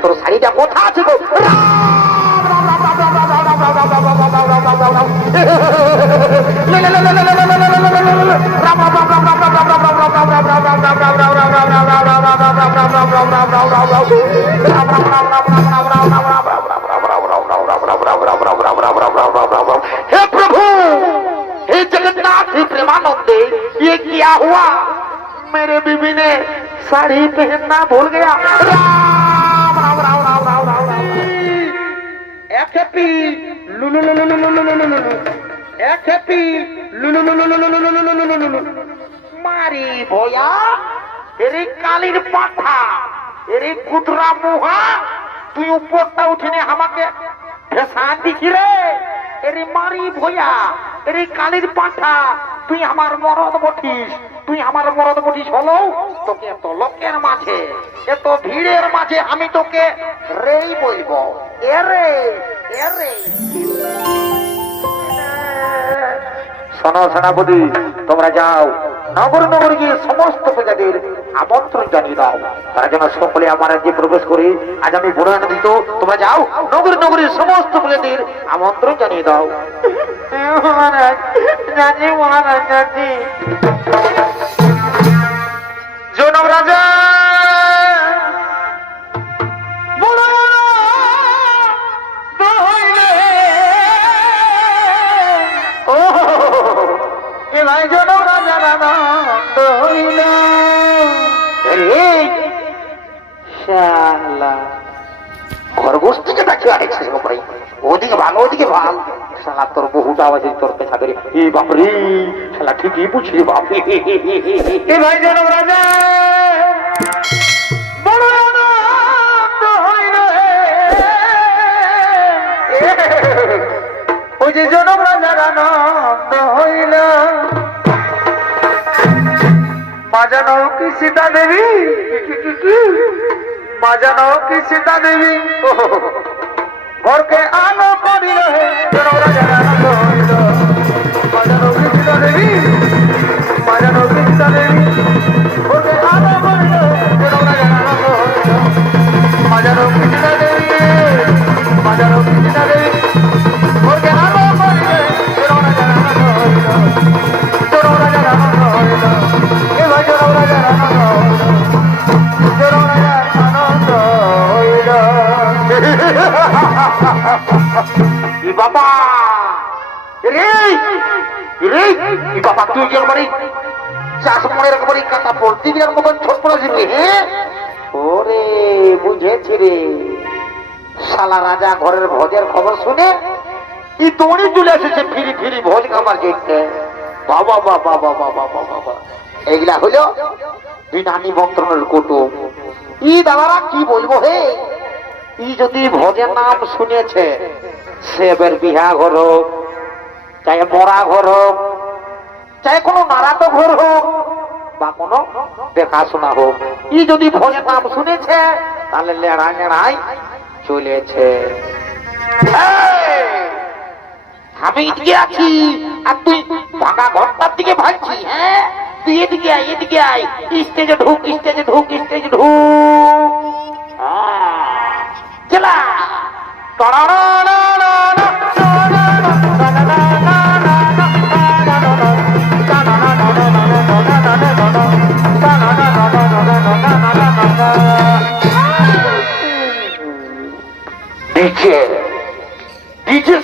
তোর শাড়িটা কোথা আছে গো हे प्रभु हे जगन्नाथ हे प्रेमानंदे ये क्या हुआ मेरे बीबी ने साड़ी पहनना भूल गया এক হ্যাপি লুলু লুলু লুলু লুলু লুলু লুলু এক হ্যাপি লুলু লুলু লুলু লুলু লুলু লুলু লুলু মারি ভয়া এরে কালির পাঠা এরে কুতরা মুহা তুই উপরটা উঠিনে আমাকে ভেসান দিছি রে এরে মারি ভয়া এরে কালির পাঠা তুই আমার মরদ বঠিস তুই আমার মরদ বঠিস হলো তোকে এত লোকের মাঝে এত ভিড়ের মাঝে আমি তোকে রেই বলব এরে এরে শোনো সেনাপতি তোমরা যাও। নগর নগর গিয়ে সমস্ত প্রজাদের আমন্ত্রণ জানিয়ে দাও। তারা যেন সকলে আমার রাজ্যে প্রবেশ করে আজ আমি বড় আনন্দিত। তোমরা যাও নগর নগরের সমস্ত প্রজাদের আমন্ত্রণ জানিয়ে দাও। মহারাজ জানি মহারাজ জানি জনক রাজা তাকে আরেকছে ভাই ওদিকে ওদিকে ভালো শালা, তোর বহুটা আওয়াজ তোর পেছা করে এই বাপরে ঠিকই বুঝলি বাপ। এ ভাই জনক রাজা। বড় আনন্দ ওই যে জনক রাজার আনন্দ হইল। মা কি সীতা দেবী? মা জানো কি সীতা দেবী ঘরকে আলো করিল হে জনক রাজার আনন্দ হইল মা জানো কি সীতা দেবী মা জানো কি সীতা দেবী তুই যে মানে চাষ মনের একবারে কাটা পড়তি বিরার মতন ছোট পড়ে দিবি হ্যাঁ ওরে, বুঝেছি রে। শালা রাজা ঘরের ভোজের খবর শুনে ই দৌড়ে চলে এসেছে ফিরি ফিরি ভোজ খাবার জন্য বাবা বাবা বাবা বাবা বাবা এগুলা হলো বিনা নিমন্ত্রণের কুটুম। ই দাদারা, কি বলব হে? ই যদি ভোজের নাম শুনেছে সেবের বিহা ঘর হোক, চাই মরা ঘর হোক চাই কোনো নারাতো ঘর হোক বা কোনো দেখাশোনা হোক। ই যদি ভোজের নাম শুনেছে, তাহলে লেড়াই লেড়াই চলেছে আমি এদিকে আছি, আর তুই ভাঙা ঘরটার দিকে ভাগছি হ্যাঁ? তুই এদিকে আয় এদিকে আয়। স্টেজে ঢুক স্টেজে ঢুক স্টেজে ঢুক। চলা।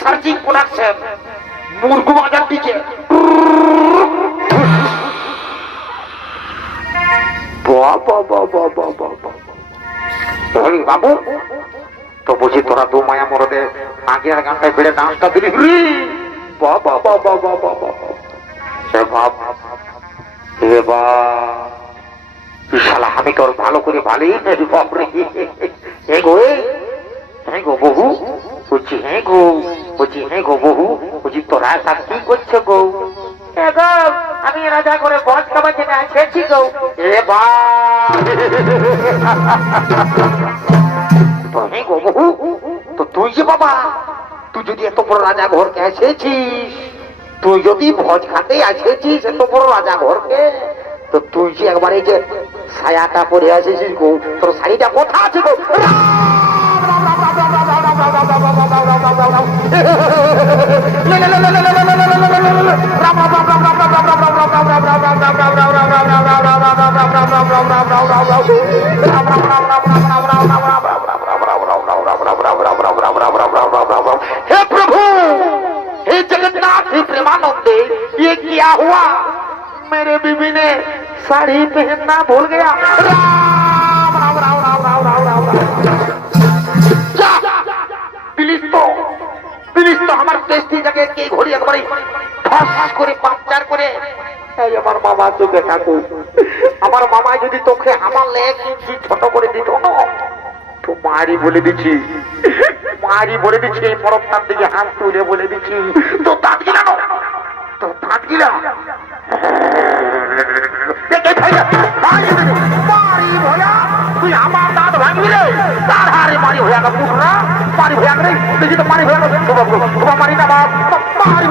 সার্চিং প্রোডাকশন মুরগু বাজার ডিজে বাবা তো বুঝি তোরা দু মায়া মরদে ডান্সটা দিলি আমি তোর ভালো করে ভালোই বাপরে এ গো হ্যাঁ গো বহু বলছি হ্যাঁ গো বলছি হ্যাঁ গো বহু বলছি, তোরা কি করছ গো আমি রাজা করে বজ খাবার জন্য এসেছি গো এ বা তো হ্যাঁ গো বহু তো তুই যে বাবা, তুই যদি এত বড় রাজা ঘরকে এসেছিস তুই যদি ভোজ খাতে এসেছিস এত বড় রাজা ঘরকে, তো তুই যে একবার এই যে সায়াটা পরে এসেছিস গো, তোর শাড়িটা কোথা আছে গো! हे प्रभु, हे जगन्नाथ, हे प्रेमानंदे, ये क्या हुआ मेरे बीबी ने साड़ी पहनना भूल गया। টেস্টি কে ঘড়ি একবারে ঠস করে পাঞ্চার করে, এই আমার মামা চোখে থাকুক। আমার মামা যদি তোকে আমার লেগ ইঞ্চি ছোট করে দিত না মারি বলে দিচ্ছি মারি বলে দিচ্ছি, এই দিকে হাত তুলে বলে দিচ্ছি, তো দাঁত গিলানো তো? দাঁত গিলা মারি তুই আমার দাঁত ভাঙবি রে? তার হারে মারি হয়ে গেল না মারি হয়ে গেল তুই তো মারি হয়ে গেল মারি না বাপ। মারি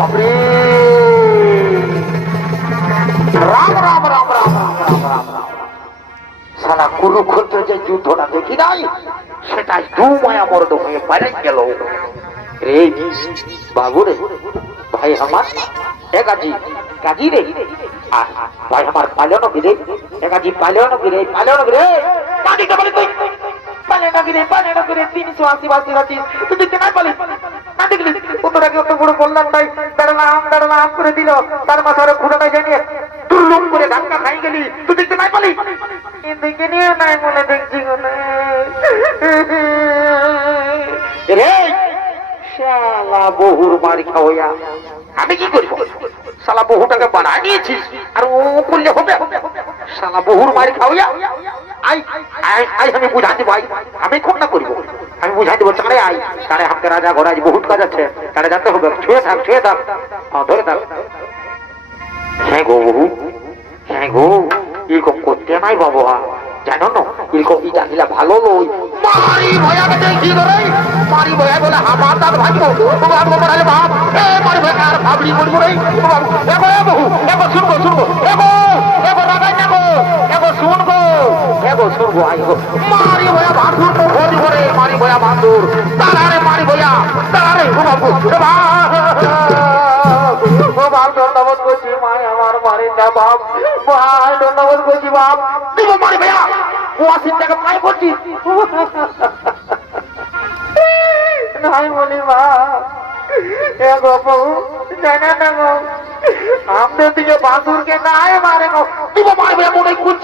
বাপরে রাম রাম রাম রাম রাম রাম রাম সারা কুরুক্ষেত্রে যে যুদ্ধটা দেখি নাই, সেটাই দু মায়া মরদ হয়ে বেড়ে গেল। রে বাবুরে, ভাই আমার, এ কাজী কাজী রে। ভাই আমার পালন গিরে এ কাজী পালন গিরে পালন গিরে কাজী কে বলে তুই পালন গিরে পালন গিরে 380 বাসি রাখি তুই দেখতে না পালি? না দেখলি? অন্যরা কি অত বড় কল্যাণ তাই দাঁড়ালা আম করে দিল। তার মাথার খুঁড়াটা জানিয়ে। তুলুম করে ধাক্কা খাই গেলি। তুই দেখতে না পালি? দেখে নিয়ে নাই মনে বহুর মারি খাওয়া আমি কি করব? শালা বহুটাকে বানায় নিয়েছিস, আর ও করলে হবে? শালা বহুর মারি খাওয়া আমি বুঝাতে ভাই আমি কোন না করব? আমি বুঝাই দেবো চারে আই চারে আমাকে রাজা ঘোড়াজ বহুত কাজ আছে জানতে হবে, ছুঁয়ে থাক ছুঁয়ে থাক হ্যাঁ হ্যাঁ গো বহু হ্যাঁ গো, এরকম করতে নাই বাবা, জানো না, এরকম ই জানিলা ভালো ধরে মারি ভয়া বলে আমার দাঁত ভাঙবো। ও বাপ এ মারি ভয়া আর ভাবড়ি করব রে? ও শুনব শুনব, এগো এগো রাগাই নেগো এগো, শুনব এগো, শুনব, আই গো। মারি ভয়া ভাসুর তো ভরি ভরে মারি ভয়া মারি ভয়া তারারে ও বাপ ও বাপ ধন্যবাদ করছি, মাই আমার মারি না বাপ ভাই করছি, বাপ। দিব মারি ভাইয়া ও আসিন টাকা পাই করছি হয় বলি মা এগো বউ জানা না বউ हमने तुझे बासुर के नाए मारे को तू मार मेरे मुंह में कुछ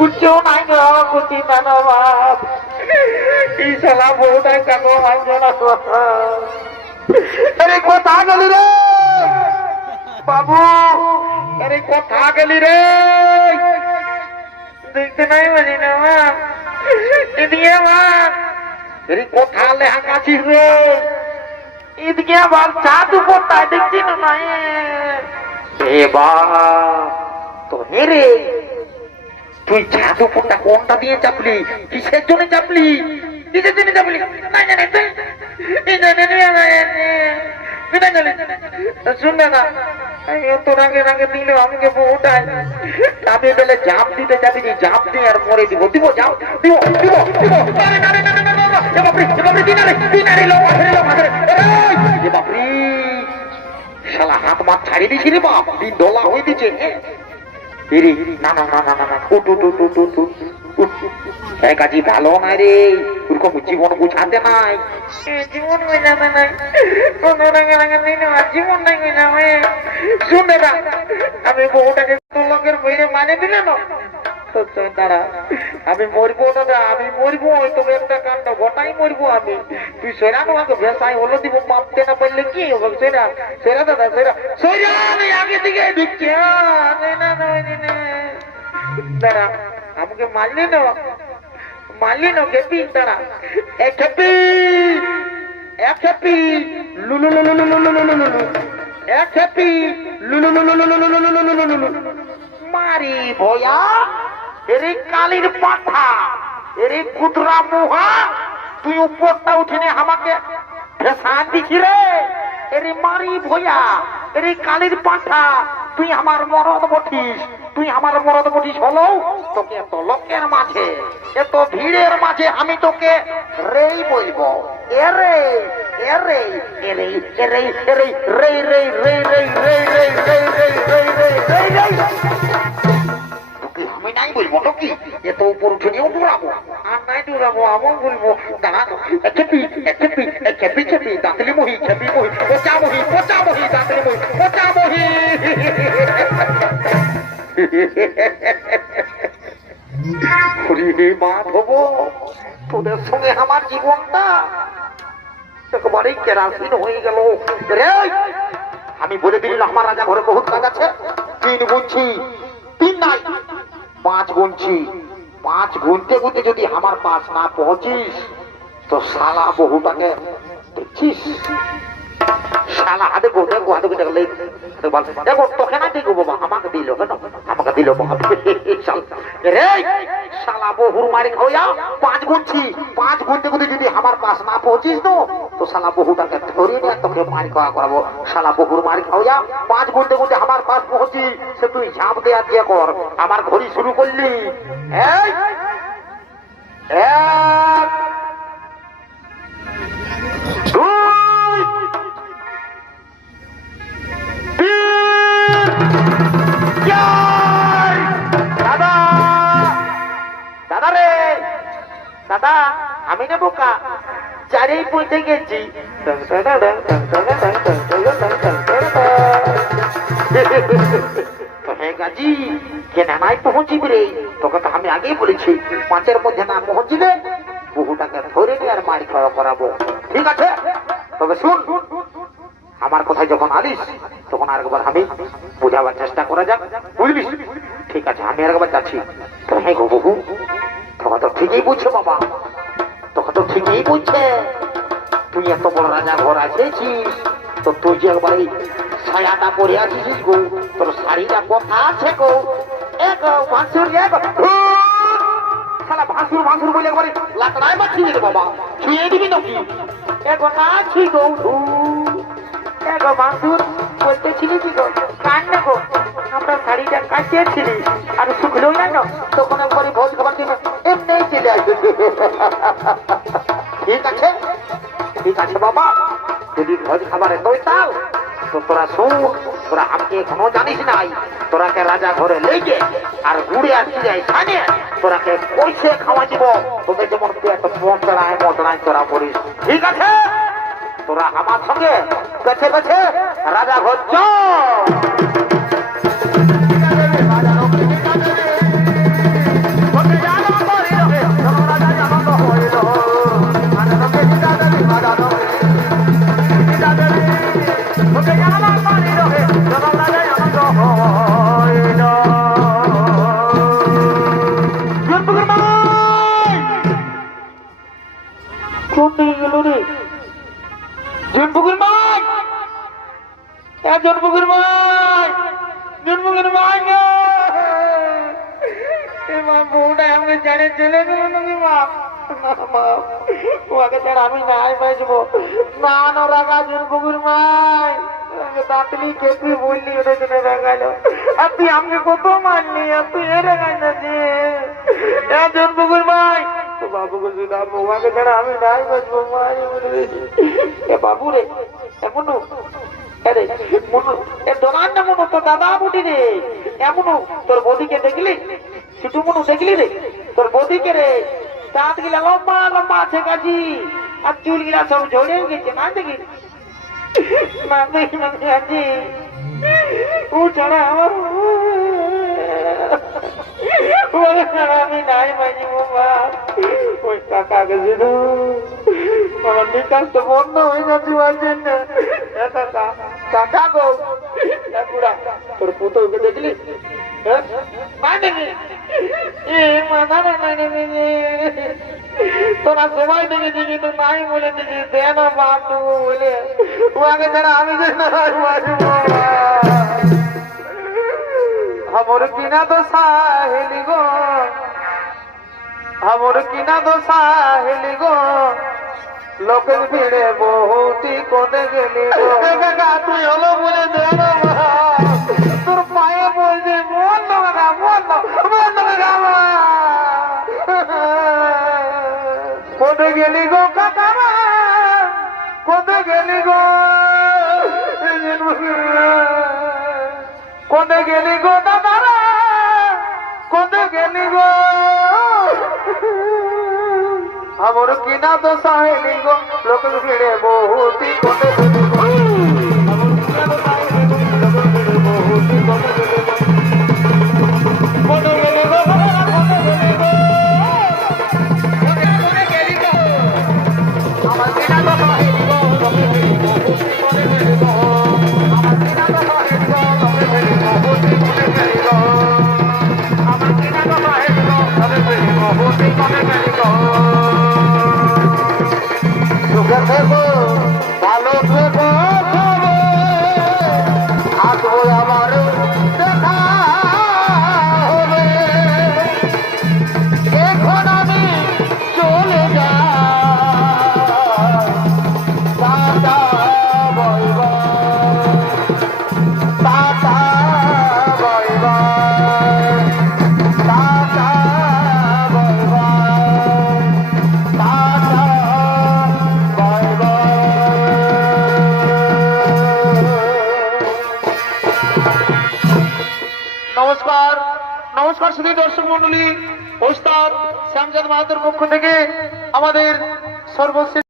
कुछ नहीं ना कुछ ना ना बाप ई साला बहुत है कगो हम जाना अरे कोथा गली रे बाबू अरे कोथा गली रे देखते नहीं मजी ना मां इदिया मां কোথা আবার চাঁদ উপরটায় দেখছি না তুই ছাদ উপরটা কোনটা দিয়ে চাপলি কিসের জন্য চাপলি কিসের জন্য চাপলি না তুই না। তুই তোর আগে আগে দিল আমাকে বউটাই আমি বেলে জাপ দিতে যাবি জাপ দিয়ে আর পরে দিব দিব দিব দিব দিব ওরকম জীবন বুঝাতে নাই। জীবন বুঝাতে নাই। কোনো জীবন নাই বুঝাবে শুনে না বউটাকে মানে দিলে না তো দাঁড়া আমি মরবো দাদা আমি মরবো তোকে একটা কাণ্ড হ্যাঁ, এ খেপি এ খেপি লুলু লুলু লুলু লুলু লুলু লুলু এ খেপি লুলু লুলু লুলু লুলু লুলু লুলু লুলু মারি ভয়া এরে কালির পাঠা এরে কুতরা মুহা তুই উপরটা উঠিনে আমাকে ভেসান দিছি রে এরে মারি ভয়া রে কালির পাঠা তুই আমার মরদ বটিস তুই আমার মরদ বটিস হলো তোকে এত লোকের মাঝে এত ভিড়ের মাঝে আমি তোকে রেই বলব এরে এরে এরে এরে এরে রে রে রে রে রে রে রে রে রে রে রে রে নাই বলব, তো কি? এত উপর উঠে নিয়েও দৌড়াবো। আর নাই দৌড়াবো, আমও বলব চেপি চেপি চেপি চেপি দাঁতলি মহি চেপি মহি, পচা মহি পচা মহি, দাঁতলি মহি, পচা মহি। মাধব, তোদের সঙ্গে আমার জীবনটা একেবারেই কেরাসিন হয়ে গেল। রে, আমি বলে দিলাম আমার রাজা ঘরে বহুত কাজ আছে। তিন গুনছি তিন নাই। পাঁচ গুনছি। পাঁচ গুনতে গুনতে যদি আমার পাশ না পৌঁছিস তো সালা বহুটাকে দেখছিস? শালা হাতে গো, দেখো, হাতে গুটে গেলে দেখো তোকে না দেখো বাবা আমাকে দিল, কেন? আমাকে দিল বাবা রে শালা বহুর মারি খাওয়া পাঁচ পাঁচ যদি আমার পাশ না পৌঁছিস তো তো শালা বহুটাকে নিয়ে তোকে মারি খাওয়া করাবো। শালা বহুর মারি খাওয়া পাঁচ আমার পাশ পৌঁছি, সে তুই ঝাঁপ দেওয়া দিয়ে কর। আমার ঘড়ি শুরু করলি। এক দাদা, আমি না বোকা। চারেই পৌঁছে গেছি। রে? তোকে তো আমি বলেছি, পাঁচের মধ্যে না ধরে আর করাবো। ঠিক আছে? তবে আমার কথায় যখন আলিস, তখন আরেকবার আমি বোঝাবার চেষ্টা করা যাক। বুঝলি ঠিক আছে, আমি আরেকবার যাচ্ছি। তো হ্যাঁ গো বহু তোকে তো ঠিকই বুঝছে বাবা। তোকে তো ঠিকই বুঝছে। তুই এত বড় রাজা ঘর আসেছিস তো তুই যে একবার এই ছায়াটা পরে আছিস গো, তোর শাড়িটা কথা আছে গো। এ গো, ভাসুর, এ গো। শালা ভাসুর ভাসুর বলে একবারে লাকড়ায় মাছিয়ে দিবে বাবা। ছুঁয়ে দিবি নাকি? এ গো না ছুঁই গো ধু এ গো ভাসুর বলতেছিলি কি গো। কান গো। শাড়িটা কাটিয়েছিলি, আর শুকলো না তখন একবারে ভোজ খাবার ঠিক আছে? ঠিক আছে, বাবা। যদি ভোজ খাবার এতই তাও তো তোরা শুন তোরা আমাকে এখনও জানিস নাই। তোরাকে রাজা ঘরে লেগে আর ঘুরে আসি যায় খানে তোরাকে পয়সে খাওয়া দিব তোদের যেমন পেট মচড়ায় মচড়ায় তোরা করিস। ঠিক আছে? তোরা আমার সঙ্গে পেছে পেছে রাজা ঘর চল। বউটা আমাকে ছেড়ে চলে গেল নাকি, মা? না ওকে ছাড়া আমি নাই বাঁচবো। না না রাখা জনপুকুর মাই আমাকে দাঁতলি কেটে বললি, ওটা জন্য রাখালো আর তুই আমাকে কত মারলি, আর তুই এ রাখাইছি এ জনপুকুর মাই তো বাবুকে শুধু বৌমাকে ছাড়া আমি নাই বাঁচবো মাই এ বাবু রে, এ মনু আরে মনু এ দোকান না মনু তো দাদা বুটি রে। এমনু তোর বদিকে দেখলি? ছুটু দেখলি রে? তোর বদিকে রে। দাঁত গিলা লম্বা লম্বা আছে কাজি। আর চুল গিলা সব ঝরে গেছে না দেখি। না ছাড়া আমার আমি নাই মাঝি বাবা তো। বন্ধ হয়ে কাকা کا کا گو لا گڑا تو رپتو دے دیکھلی ہا ماننی ای مانا نانی نانی توڑا جواب نہیں جی کی تو نہیں بولے جی دینا باتو بولے واں جنا آوے লোকের ভিড়ে বহুটি কোনে গেলি তুই হলো বলে তোর পায়ে বলছে মন না মন মন কোনে গেলি গো কাকা কোনে গেলি গো কোনে গেলি গো আমর কিনা তো সাহেলি গো লোক ভিড়ে বহুতি você